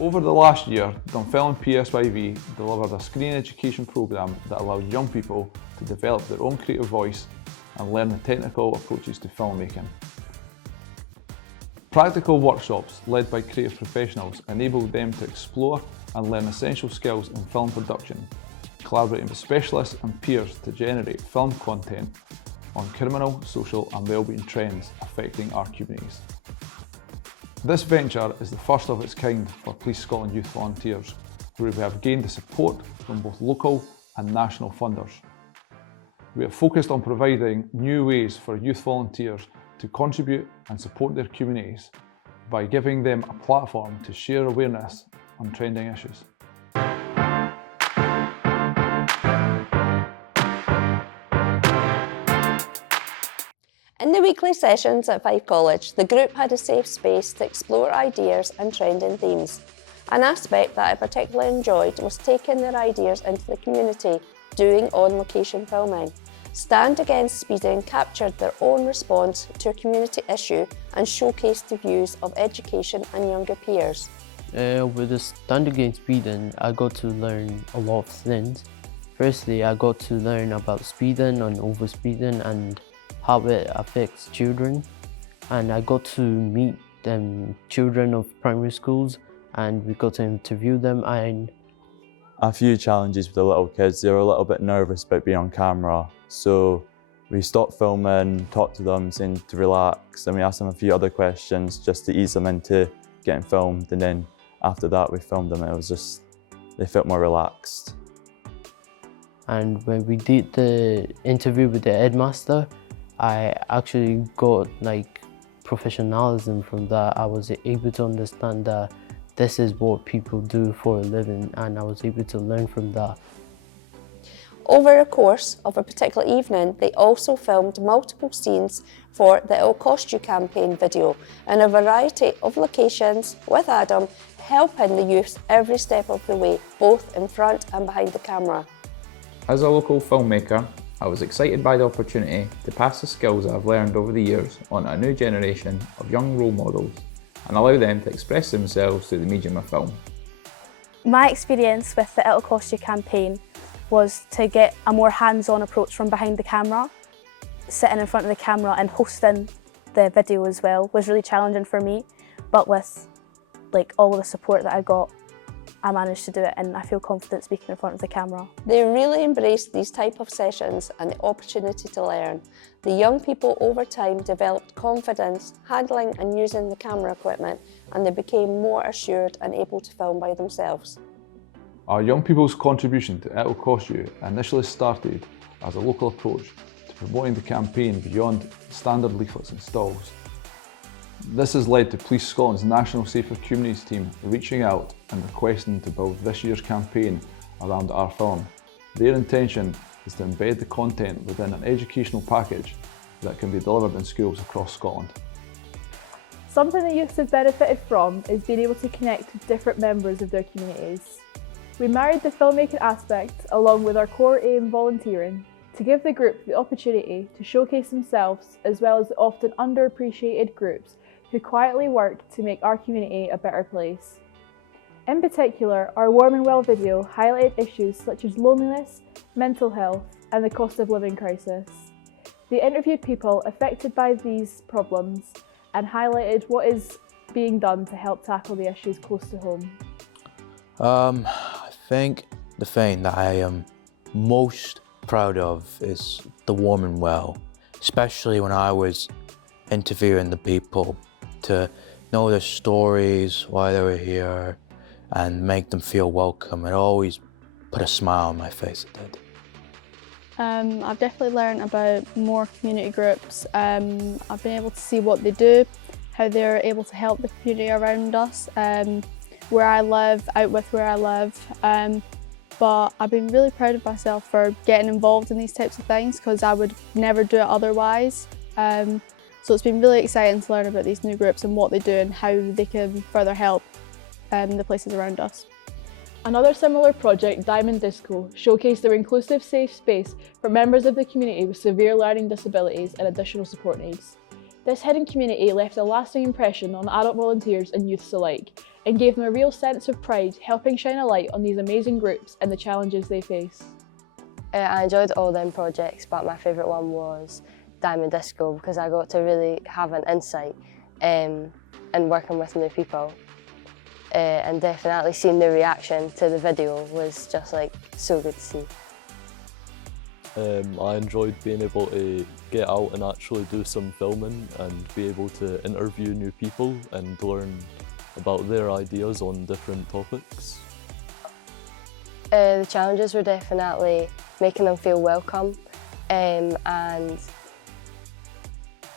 Over the last year, Dunfermline PSYV delivered a screen education programme that allows young people to develop their own creative voice and learn the technical approaches to filmmaking. Practical workshops led by creative professionals enabled them to explore and learn essential skills in film production, collaborating with specialists and peers to generate film content on criminal, social and wellbeing trends affecting our communities. This venture is the first of its kind for Police Scotland Youth Volunteers, where we have gained the support from both local and national funders. We have focused on providing new ways for youth volunteers to contribute and support their communities by giving them a platform to share awareness on trending issues. In the weekly sessions at Fife College, the group had a safe space to explore ideas and trending themes. An aspect that I particularly enjoyed was taking their ideas into the community, doing on-location filming. Stand Against Speeding captured their own response to a community issue and showcased the views of education and younger peers. With the Stand Against Speeding, I got to learn a lot of things. Firstly, I got to learn about speeding and overspeeding and how it affects children. And I got to meet children of primary schools and we got to interview them. And a few challenges with the little kids. They were a little bit nervous about being on camera. So we stopped filming, talked to them, saying to relax, and we asked them a few other questions just to ease them into getting filmed. And then after that we filmed them and it was just, they felt more relaxed. And when we did the interview with the headmaster, I actually got professionalism from that. I was able to understand that this is what people do for a living, and I was able to learn from that. Over the course of a particular evening, they also filmed multiple scenes for the It'll Cost You campaign video in a variety of locations, with Adam helping the youth every step of the way, both in front and behind the camera. As a local filmmaker, I was excited by the opportunity to pass the skills that I've learned over the years on to a new generation of young role models and allow them to express themselves through the medium of film. My experience with the It'll Cost You campaign was to get a more hands-on approach from behind the camera. Sitting in front of the camera and hosting the video as well was really challenging for me, but with all of the support that I got, I managed to do it and I feel confident speaking in front of the camera. They really embraced these type of sessions and the opportunity to learn. The young people over time developed confidence handling and using the camera equipment, and they became more assured and able to film by themselves. Our young people's contribution to It'll Cost You initially started as a local approach to promoting the campaign beyond standard leaflets and stalls. This has led to Police Scotland's National Safer Communities team reaching out and requesting to build this year's campaign around our film. Their intention is to embed the content within an educational package that can be delivered in schools across Scotland. Something the youth have benefited from is being able to connect with different members of their communities. We married the filmmaking aspect along with our core aim volunteering to give the group the opportunity to showcase themselves, as well as the often underappreciated groups who quietly work to make our community a better place. In particular, our Warm and Well video highlighted issues such as loneliness, mental health and the cost of living crisis. They interviewed people affected by these problems and highlighted what is being done to help tackle the issues close to home. I think the thing that I am most proud of is the Warm and Well, especially when I was interviewing the people to know their stories, why they were here, and make them feel welcome. It always put a smile on my face, it did. I've definitely learned about more community groups. I've been able to see what they do, how they're able to help the community around us, where I live, out with where I live. But I've been really proud of myself for getting involved in these types of things because I would never do it otherwise. So it's been really exciting to learn about these new groups and what they do and how they can further help the places around us. Another similar project, Diamond Disco, showcased their inclusive safe space for members of the community with severe learning disabilities and additional support needs. This hidden community left a lasting impression on adult volunteers and youths alike, and gave them a real sense of pride, helping shine a light on these amazing groups and the challenges they face. I enjoyed all them projects, but my favourite one was Diamond Disco because I got to really have an insight in working with new people. And definitely seeing the reaction to the video was just like so good to see. I enjoyed being able to get out and actually do some filming and be able to interview new people and learn about their ideas on different topics. The challenges were definitely making them feel welcome, and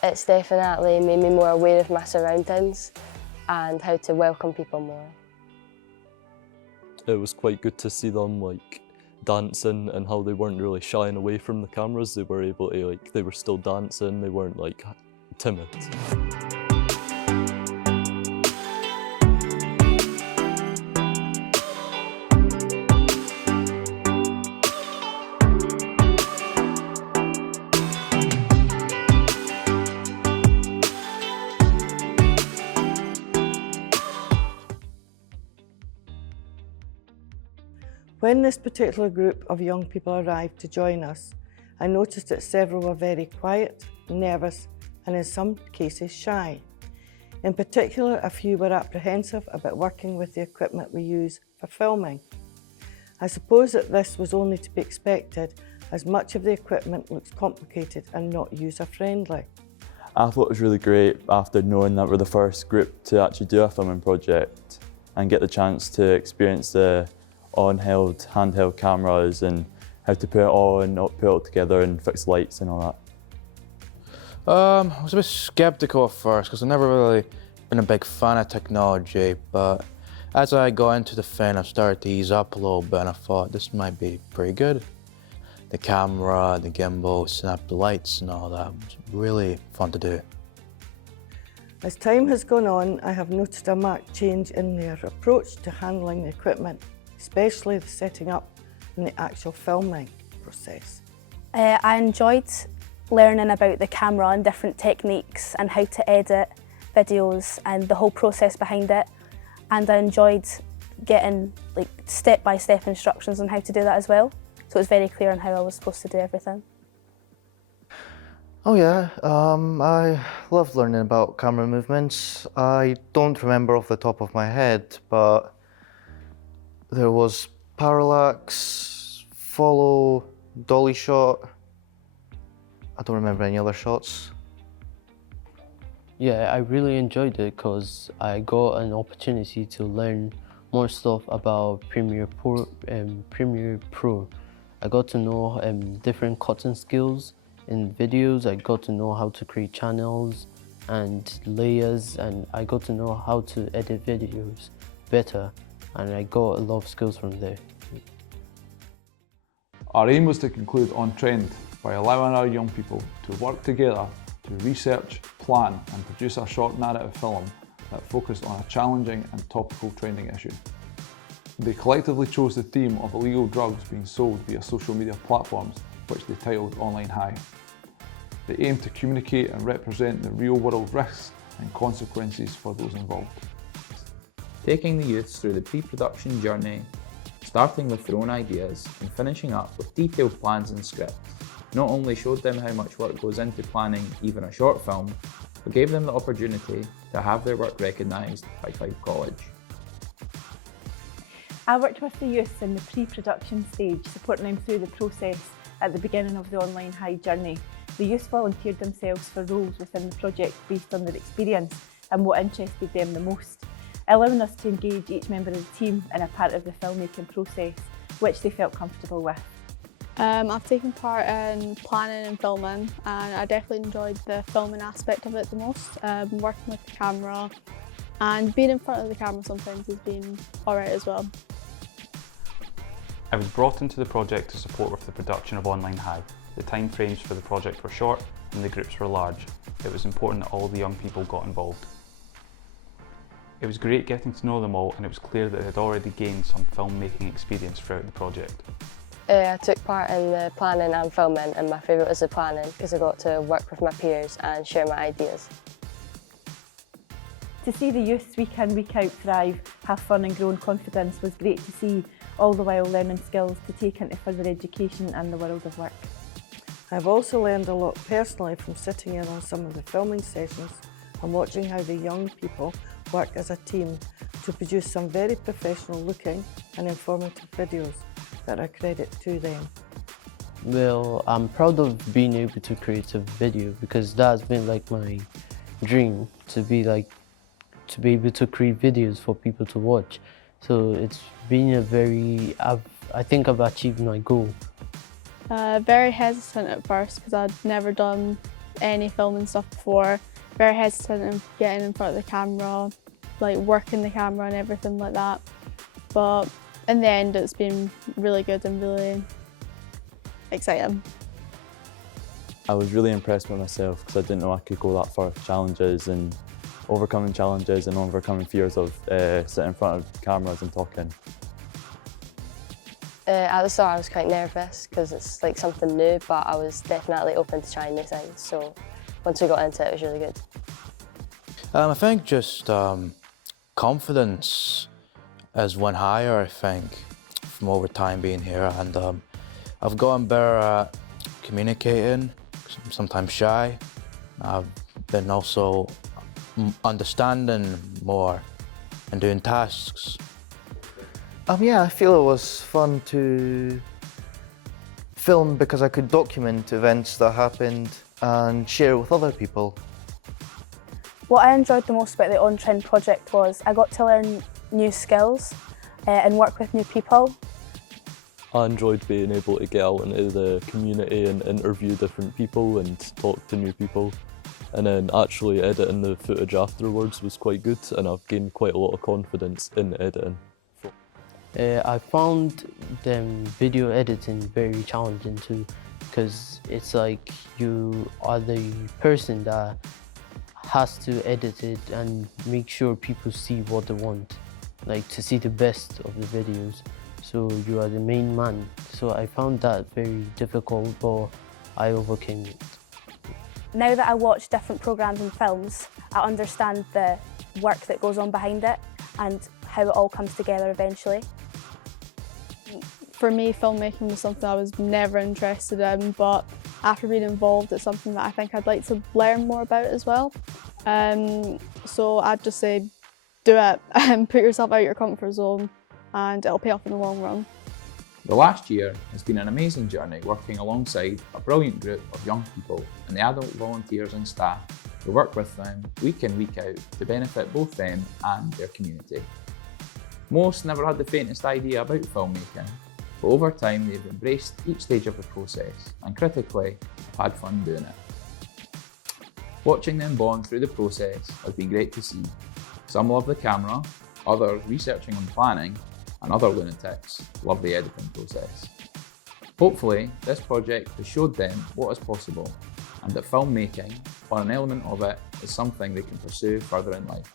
it's definitely made me more aware of my surroundings and how to welcome people more. It was quite good to see them like dancing and how they weren't really shying away from the cameras. They were able to they were still dancing, they weren't like timid. When this particular group of young people arrived to join us, I noticed that several were very quiet, nervous, and in some cases shy. In particular, a few were apprehensive about working with the equipment we use for filming. I suppose that this was only to be expected, as much of the equipment looks complicated and not user-friendly. I thought it was really great after knowing that we're the first group to actually do a filming project and get the chance to experience the handheld cameras and how to put it on, put it all together and fix lights and all that. I was a bit sceptical at first because I've never really been a big fan of technology, but as I got into the thing, I started to ease up a little bit and I thought this might be pretty good. The camera, the gimbal, snap the lights and all that was really fun to do. As time has gone on, I have noticed a marked change in their approach to handling the equipment, especially the setting up and the actual filming process. I enjoyed learning about the camera and different techniques and how to edit videos and the whole process behind it. And I enjoyed getting like step-by-step instructions on how to do that as well. So it was very clear on how I was supposed to do everything. Oh yeah, I love learning about camera movements. I don't remember off the top of my head, but there was parallax, follow, dolly shot. I don't remember any other shots. Yeah, I really enjoyed it because I got an opportunity to learn more stuff about Premiere Pro. I got to know different cutting skills in videos. I got to know how to create channels and layers, and I got to know how to edit videos better, and I got a lot of skills from there. Our aim was to conclude on trend by allowing our young people to work together to research, plan and produce a short narrative film that focused on a challenging and topical trending issue. They collectively chose the theme of illegal drugs being sold via social media platforms, which they titled Online High. They aimed to communicate and represent the real-world risks and consequences for those involved. Taking the youths through the pre-production journey, starting with their own ideas and finishing up with detailed plans and scripts, not only showed them how much work goes into planning even a short film, but gave them the opportunity to have their work recognised by Fife College. I worked with the youth in the pre-production stage, supporting them through the process at the beginning of the Online High journey. The youth volunteered themselves for roles within the project based on their experience and what interested them the most, allowing us to engage each member of the team in a part of the filmmaking process, which they felt comfortable with. I've taken part in planning and filming, and I definitely enjoyed the filming aspect of it the most. Working with the camera and being in front of the camera sometimes has been alright as well. I was brought into the project to support with the production of Online High. The time frames for the project were short and the groups were large. It was important that all the young people got involved. It was great getting to know them all, and it was clear that they had already gained some filmmaking experience throughout the project. I took part in the planning and filming, and my favourite was the planning because I got to work with my peers and share my ideas. To see the youths week in, week out thrive, have fun and grow in confidence was great to see, all the while learning skills to take into further education and the world of work. I've also learned a lot personally from sitting in on some of the filming sessions and watching how the young people work as a team to produce some very professional looking and informative videos that are a credit to them. Well, I'm proud of being able to create a video because that's been like my dream to be able to create videos for people to watch. So it's been I think I've achieved my goal. Very hesitant at first because I'd never done any filming stuff before. Very hesitant in getting in front of the camera, like working the camera and everything like that. But in the end, it's been really good and really exciting. I was really impressed with myself because I didn't know I could go that far with challenges and overcoming challenges and overcoming fears of sitting in front of cameras and talking. At the start I was quite nervous because it's like something new, but I was definitely open to trying new things, so once we got into it, it was really good. I think just confidence has went higher, I think, from over time being here, and I've gotten better at communicating, sometimes shy. I've been also understanding more and doing tasks. Yeah, I feel it was fun to film because I could document events that happened and share with other people. What I enjoyed the most about the On Trend project was I got to learn new skills and work with new people. I enjoyed being able to get out into the community and interview different people and talk to new people. And then actually editing the footage afterwards was quite good, and I've gained quite a lot of confidence in editing. I found video editing very challenging too, because it's like you are the person that has to edit it and make sure people see what they want, like to see the best of the videos. So you are the main man. So I found that very difficult, but I overcame it. Now that I watch different programmes and films, I understand the work that goes on behind it and how it all comes together eventually. For me, filmmaking was something I was never interested in, but after being involved, it's something that I think I'd like to learn more about as well. So I'd just say, do it and put yourself out of your comfort zone, and it'll pay off in the long run. The last year has been an amazing journey working alongside a brilliant group of young people and the adult volunteers and staff who work with them week in, week out to benefit both them and their community. Most never had the faintest idea about filmmaking, but over time they've embraced each stage of the process and critically have had fun doing it. Watching them bond through the process has been great to see. Some love the camera, others researching and planning, and other lunatics love the editing process. Hopefully, this project has showed them what is possible and that filmmaking, or an element of it, is something they can pursue further in life.